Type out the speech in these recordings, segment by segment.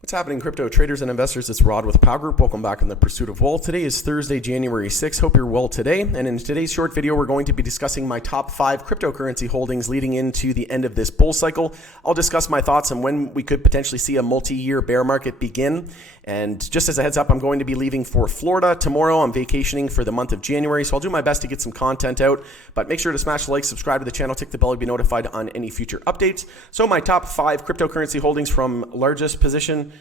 What's happening, crypto traders and investors? It's Rod with Power Group. Welcome back on the Pursuit of Wealth. Today is Thursday, January 6th. Hope you're well today. And in today's short video, we're going to be discussing my top 5 cryptocurrency holdings leading into the end of this bull cycle. I'll discuss my thoughts on when we could potentially see a multi-year bear market begin. And just as a heads up, I'm going to be leaving for Florida tomorrow. I'm vacationing for the month of January, so I'll do my best to get some content out. But make sure to smash the like, subscribe to the channel, tick the bell to be notified on any future updates. So my top 5 cryptocurrency holdings from largest position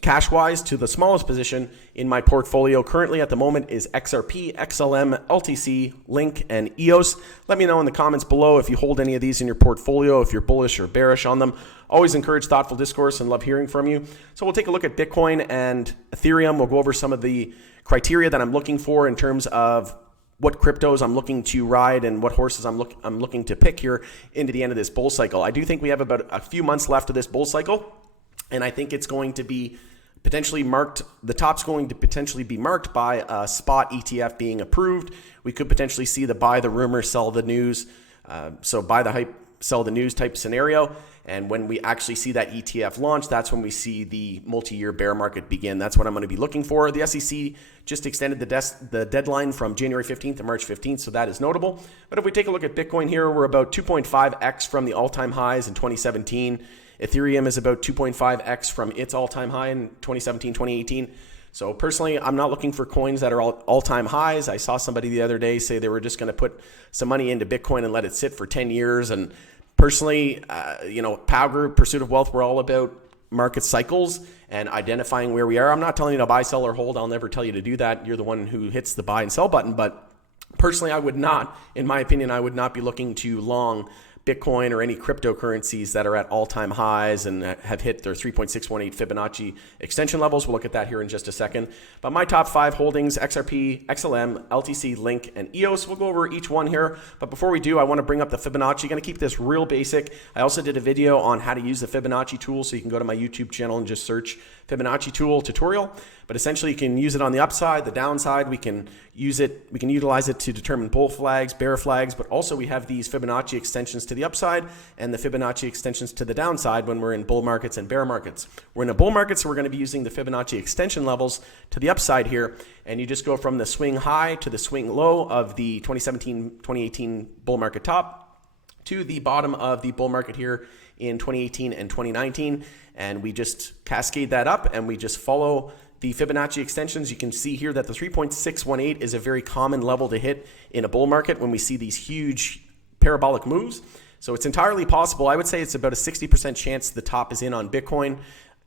cash-wise to the smallest position in my portfolio currently at the moment is XRP, XLM, LTC, Link, and EOS. Let me know in the comments below if you hold any of these in your portfolio, if you're bullish or bearish on them. Always encourage thoughtful discourse and love hearing from you. So we'll take a look at Bitcoin and Ethereum. We'll go over some of the criteria that I'm looking for in terms of what cryptos I'm looking to ride and what horses I'm looking to pick here into the end of this bull cycle. I do think we have about a few months left of this bull cycle. And I think it's going to be potentially marked, the top's going to potentially be marked by a spot ETF being approved. We could potentially see the buy the rumor, sell the news. So buy the hype, sell the news type scenario. And when we actually see that ETF launch, that's when we see the multi-year bear market begin. That's what I'm going to be looking for. The SEC just extended the deadline from January 15th to March 15th, so that is notable. But if we take a look at Bitcoin here, we're about 2.5x from the all-time highs in 2017. Ethereum is about 2.5x from its all-time high in 2017, 2018. So personally, I'm not looking for coins that are all-time highs. I saw somebody the other day say they were just going to put some money into Bitcoin and let it sit for 10 years. And personally, Power Group, Pursuit of Wealth, we're all about market cycles and identifying where we are. I'm not telling you to buy, sell, or hold. I'll never tell you to do that. You're the one who hits the buy and sell button. But personally, I would not, in my opinion, I would not be looking to long Bitcoin or any cryptocurrencies that are at all-time highs and have hit their 3.618 Fibonacci extension levels. We'll look at that here in just a second. But my top 5 holdings, XRP, XLM, LTC, Link, and EOS. We'll go over each one here. But before we do, I want to bring up the Fibonacci. I'm going to keep this real basic. I also did a video on how to use the Fibonacci tool, so you can go to my YouTube channel and just search Fibonacci tool tutorial. But essentially, you can use it on the upside, the downside. We can utilize it to determine bull flags, bear flags, but also we have these Fibonacci extensions to the upside and the Fibonacci extensions to the downside when we're in bull markets and bear markets. We're in a bull market, so we're going to be using the Fibonacci extension levels to the upside here. And you just go from the swing high to the swing low of the 2017-2018 bull market top to the bottom of the bull market here in 2018 and 2019. And we just cascade that up and we just follow the Fibonacci extensions. You can see here that the 3.618 is a very common level to hit in a bull market when we see these huge parabolic moves. So it's entirely possible. I would say it's about a 60% chance the top is in on Bitcoin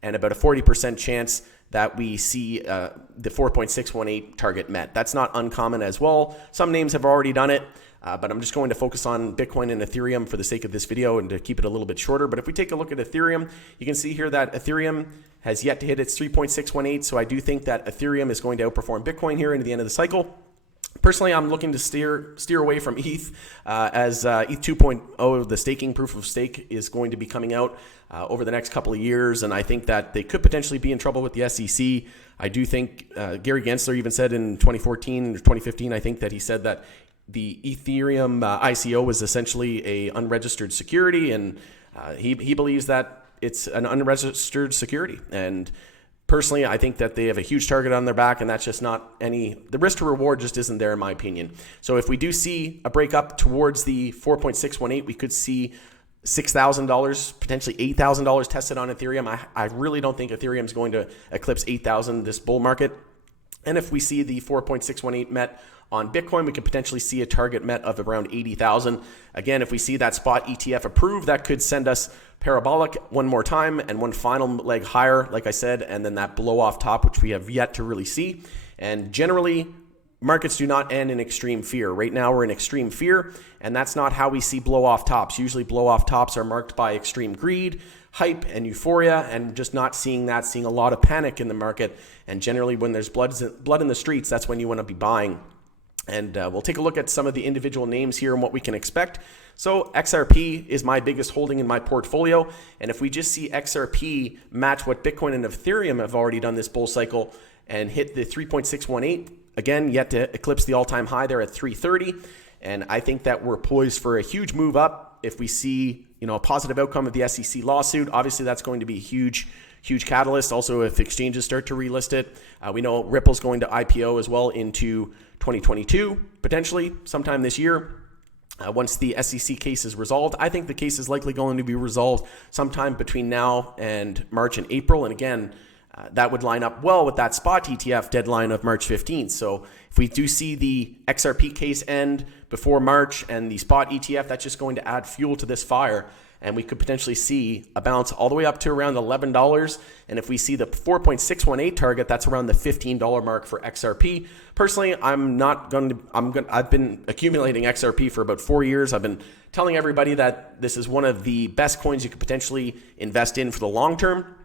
and about a 40% chance that we see the 4.618 target met. That's not uncommon as well. Some names have already done it. But I'm just going to focus on Bitcoin and Ethereum for the sake of this video and to keep it a little bit shorter. But if we take a look at Ethereum, you can see here that Ethereum has yet to hit its 3.618. So I do think that Ethereum is going to outperform Bitcoin here into the end of the cycle. Personally, I'm looking to steer away from ETH as ETH 2.0, the staking proof of stake, is going to be coming out over the next couple of years. And I think that they could potentially be in trouble with the SEC. I do think Gary Gensler even said in 2014 or 2015, I think that he said that the Ethereum ICO was essentially a unregistered security, and he believes that it's an unregistered security. And personally, I think that they have a huge target on their back, and that's just not the risk to reward just isn't there in my opinion. So if we do see a break up towards the 4.618, we could see $6,000, potentially $8,000 tested on Ethereum. I really don't think Ethereum is going to eclipse 8,000 this bull market. And if we see the 4.618 met on Bitcoin, we could potentially see a target met of around 80,000. Again, if we see that spot ETF approved, that could send us parabolic one more time and one final leg higher, like I said, and then that blow off top, which we have yet to really see. And generally, markets do not end in extreme fear. Right now, we're in extreme fear, and that's not how we see blow off tops. Usually, blow off tops are marked by extreme greed, hype, and euphoria, and just not seeing that, seeing a lot of panic in the market. And generally, when there's blood in the streets, that's when you want to be buying. And we'll take a look at some of the individual names here and what we can expect. So XRP is my biggest holding in my portfolio. And if we just see XRP match what Bitcoin and Ethereum have already done this bull cycle and hit the 3.618, again, yet to eclipse the all-time high there at 330. And I think that we're poised for a huge move up if we see, a positive outcome of the SEC lawsuit. Obviously, that's going to be a huge huge catalyst. Also, if exchanges start to relist it, we know Ripple's going to IPO as well into 2022, potentially sometime this year. Once the SEC case is resolved, I think the case is likely going to be resolved sometime between now and March and April. And again, that would line up well with that spot ETF deadline of March 15th. So if we do see the XRP case end before March and the spot ETF, that's just going to add fuel to this fire. And we could potentially see a bounce all the way up to around $11. And if we see the 4.618 target, that's around the $15 mark for XRP. Personally, I've been accumulating XRP for about 4 years. I've been telling everybody that this is one of the best coins you could potentially invest in for the long term.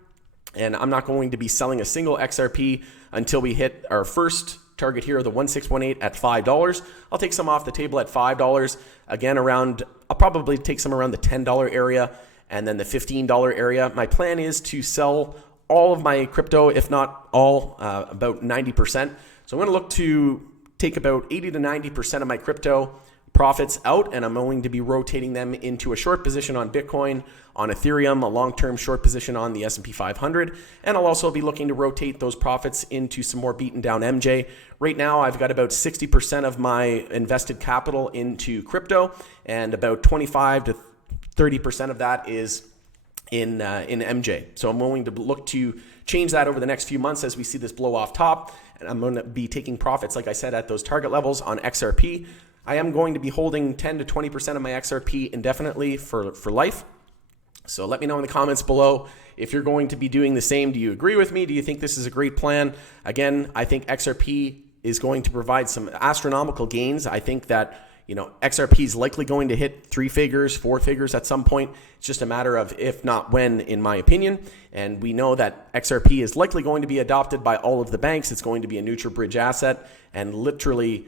And I'm not going to be selling a single XRP until we hit our first target here, the 1618 at $5. I'll take some off the table at $5. Again, I'll probably take some around the $10 area and then the $15 area. My plan is to sell all of my crypto, if not all, about 90%. So I'm going to look to take about 80 to 90% of my crypto profits out, and I'm going to be rotating them into a short position on Bitcoin, on Ethereum, a long-term short position on the S&P 500, and I'll also be looking to rotate those profits into some more beaten down MJ. Right now, I've got about 60% of my invested capital into crypto, and about 25 to 30% of that is in MJ. So I'm going to look to change that over the next few months as we see this blow off top, and I'm going to be taking profits, like I said, at those target levels on XRP. I am going to be holding 10 to 20% of my XRP indefinitely for life. So let me know in the comments below if you're going to be doing the same. Do you agree with me? Do you think this is a great plan? Again, I think XRP is going to provide some astronomical gains. I think that XRP is likely going to hit 3 figures, 4 figures at some point. It's just a matter of if not when, in my opinion. And we know that XRP is likely going to be adopted by all of the banks. It's going to be a neutral bridge asset, and literally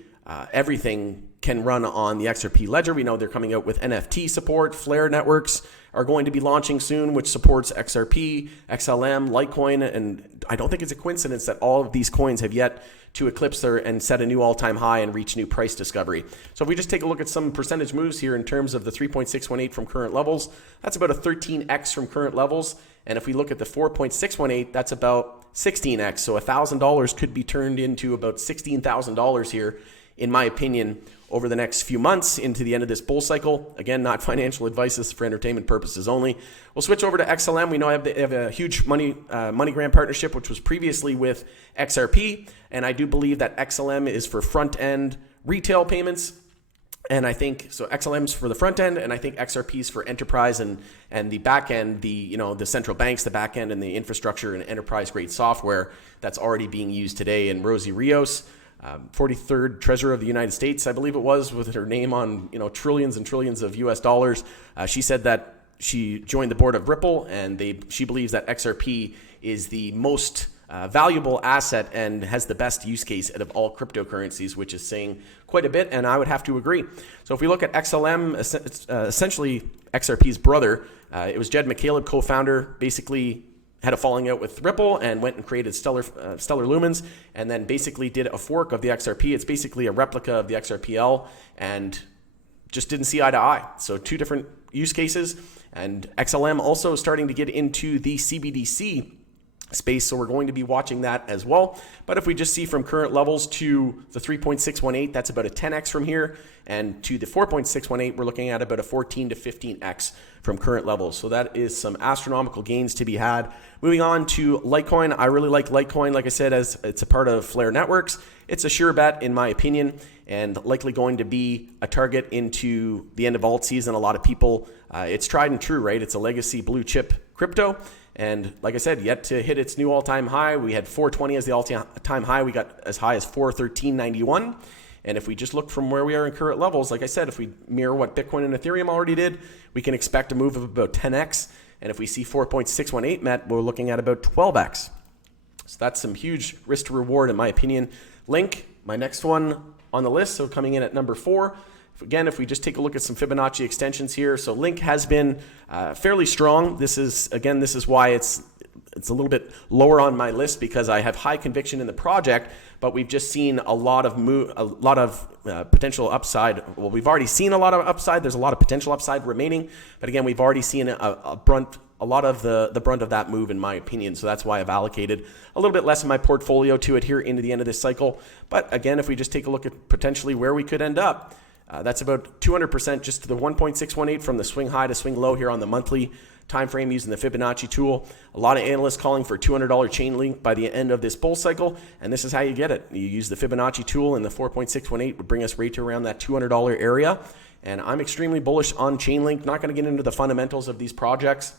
everything can run on the XRP ledger. We know they're coming out with NFT support. Flare networks are going to be launching soon, which supports XRP, XLM, Litecoin, and I don't think it's a coincidence that all of these coins have yet to eclipse and set a new all-time high and reach new price discovery. So if we just take a look at some percentage moves here in terms of the 3.618 from current levels, that's about a 13x from current levels. And if we look at the 4.618, that's about 16x. So $1,000 could be turned into about $16,000 here, in my opinion, over the next few months into the end of this bull cycle. Again, not financial advice, this is for entertainment purposes only. We'll switch over to XLM. We know I have a huge MoneyGram partnership, which was previously with XRP. And I do believe that XLM is for front-end retail payments. And I think, so XLM's for the front end, and I think XRP's for enterprise and the back end, the central banks, the back end and the infrastructure and enterprise grade software that's already being used today. And Rosie Rios, 43rd Treasurer of the United States, I believe it was, with her name on trillions and trillions of US dollars. She said that she joined the board of Ripple, and she believes that XRP is the most valuable asset and has the best use case out of all cryptocurrencies, which is saying quite a bit, and I would have to agree. So if we look at XLM, essentially XRP's brother, it was Jed McCaleb, co-founder, basically had a falling out with Ripple and went and created Stellar Lumens, and then basically did a fork of the XRP. It's basically a replica of the XRPL, and just didn't see eye to eye. So 2 different use cases, and XLM also starting to get into the CBDC space, so we're going to be watching that as well. But if we just see from current levels to the 3.618, that's about a 10x from here, and to the 4.618, we're looking at about a 14 to 15x from current levels. So that is some astronomical gains to be had. Moving on to Litecoin, I really like Litecoin. Like I said, as it's a part of Flare Networks, it's a sure bet in my opinion, and likely going to be a target into the end of alt season. A lot of people, it's tried and true, right? It's a legacy blue chip crypto. And like I said, yet to hit its new all-time high. We had 420 as the all-time high. We got as high as 413.91. And if we just look from where we are in current levels, like I said, if we mirror what Bitcoin and Ethereum already did, we can expect a move of about 10x. And if we see 4.618 met, we're looking at about 12x. So that's some huge risk to reward in my opinion. Link, my next one on the list, so coming in at number 4. Again, if we just take a look at some Fibonacci extensions here, so Link has been fairly strong. This is why it's a little bit lower on my list, because I have high conviction in the project, but we've just seen a lot of potential upside. Well, we've already seen a lot of upside. There's a lot of potential upside remaining, but again, we've already seen a a lot of the brunt of that move in my opinion. So that's why I've allocated a little bit less of my portfolio to it here into the end of this cycle. But again, if we just take a look at potentially where we could end up, that's about 200% just to the 1.618 from the swing high to swing low here on the monthly time frame using the Fibonacci tool. A lot of analysts calling for $200 chain link by the end of this bull cycle, and this is how you get it. You use the Fibonacci tool, and the 4.618 would bring us right to around that $200 area. And I'm extremely bullish on Chainlink. Not going to get into the fundamentals of these projects,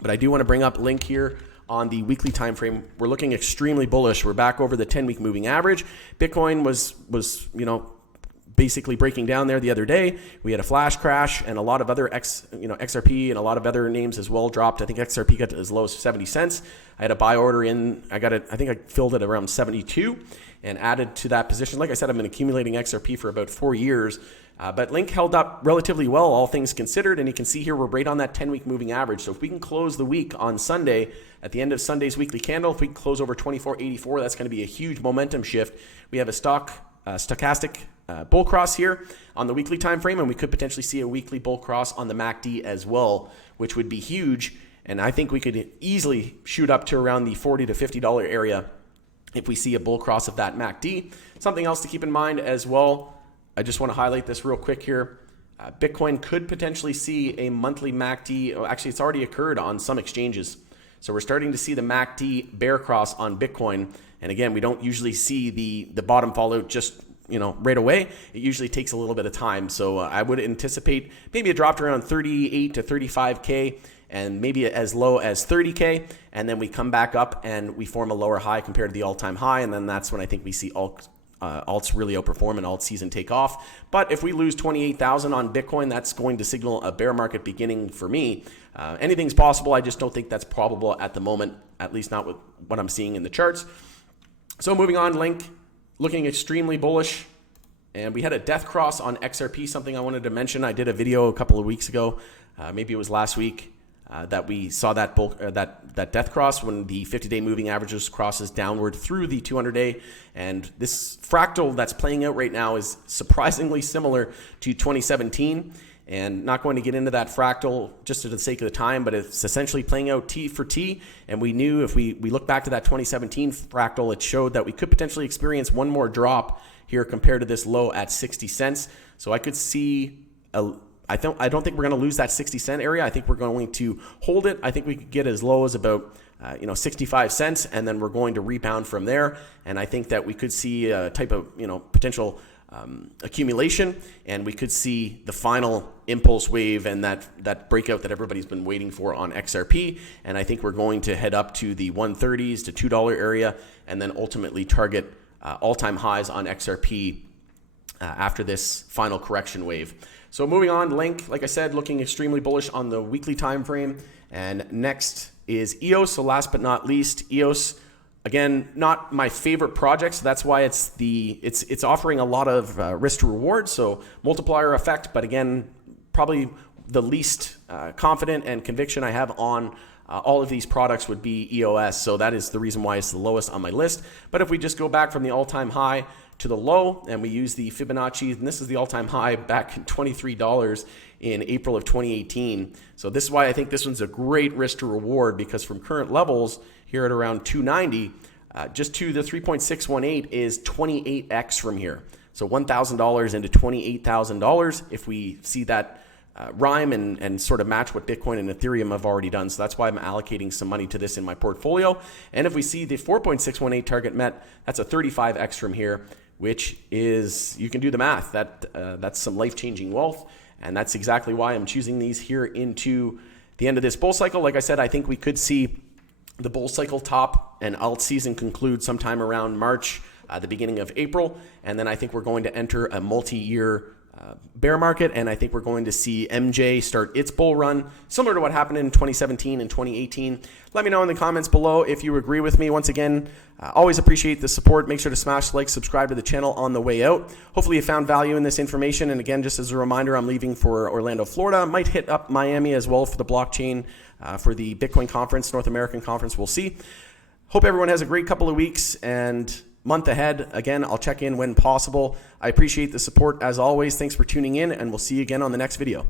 but I do want to bring up Link here on the weekly time frame. We're looking extremely bullish. We're back over the 10-week moving average. Bitcoin was basically breaking down there the other day. We had a flash crash, and a lot of other XRP and a lot of other names as well dropped. I think XRP got to as low as 70 cents. I had a buy order in. I think I filled it around 72 and added to that position. Like I said, I've been accumulating XRP for about 4 years. But Link held up relatively well, all things considered, and you can see here we're right on that 10-week moving average. So if we can close the week on Sunday, at the end of Sunday's weekly candle, if we can close over 24.84, that's going to be a huge momentum shift. We have a stochastic bull cross here on the weekly time frame, and we could potentially see a weekly bull cross on the MACD as well, which would be huge. And I think we could easily shoot up to around the $40 to $50 area if we see a bull cross of that MACD. Something else to keep in mind as well, I just want to highlight this real quick here. Bitcoin could potentially see a monthly MACD. Actually, it's already occurred on some exchanges. So we're starting to see the MACD bear cross on Bitcoin. And again, we don't usually see the bottom fall out just right away. It usually takes a little bit of time. So I would anticipate maybe a drop to around 38 to 35K and maybe as low as 30K. And then we come back up and we form a lower high compared to the all-time high. And then that's when I think we see alts really outperform and alt season take off. But if we lose 28,000 on Bitcoin, that's going to signal a bear market beginning for me. Anything's possible. I just don't think that's probable at the moment, at least not with what I'm seeing in the charts. So moving on, Link looking extremely bullish. And we had a death cross on XRP, something I wanted to mention. I did a video a couple of weeks ago, maybe it was last week, that we saw that death cross when the 50-day moving averages crosses downward through the 200-day. And this fractal that's playing out right now is surprisingly similar to 2017. And not going to get into that fractal just for the sake of the time, but it's essentially playing out T for T. And we knew if we look back to that 2017 fractal, it showed that we could potentially experience one more drop here compared to this low at 60 cents. So I could see I don't think we're going to lose that 60 cent area. I think we're going to hold it. I think we could get as low as about 65 cents, and then we're going to rebound from there. And I think that we could see a type of potential accumulation, and we could see the final impulse wave and that breakout that everybody's been waiting for on XRP. And I think we're going to head up to the 130s to $2 area, and then ultimately target all-time highs on XRP after this final correction wave. So moving on, Link, like I said, looking extremely bullish on the weekly time frame. And next is EOS. So last but not least, EOS, again, not my favorite project. So that's why it's offering a lot of risk to reward. So multiplier effect, but again, probably the least confident and conviction I have on all of these products would be EOS. So that is the reason why it's the lowest on my list. But if we just go back from the all-time high to the low and we use the Fibonacci, and this is the all-time high back in $23 in April of 2018. So this is why I think this one's a great risk to reward, because from current levels here at around 290, just to the 3.618 is 28x from here. So $1,000 into $28,000 if we see that rhyme and sort of match what Bitcoin and Ethereum have already done. So that's why I'm allocating some money to this in my portfolio. And if we see the 4.618 target met, that's a 35x from here, which is, you can do the math. That's some life-changing wealth. And that's exactly why I'm choosing these here into the end of this bull cycle. Like I said, I think we could see the bull cycle top and alt season conclude sometime around March, the beginning of April. And then I think we're going to enter a multi-year bear market, and I think we're going to see MJ start its bull run, similar to what happened in 2017 and 2018. Let me know in the comments below if you agree with me. Once again, always appreciate the support. Make sure to smash like, subscribe to the channel on the way out. Hopefully you found value in this information. And again, just as a reminder, I'm leaving for Orlando, Florida. Might hit up Miami as well for the blockchain, for the Bitcoin conference, North American conference. We'll see. Hope everyone has a great couple of weeks and month ahead. Again, I'll check in when possible. I appreciate the support as always. Thanks for tuning in, and we'll see you again on the next video.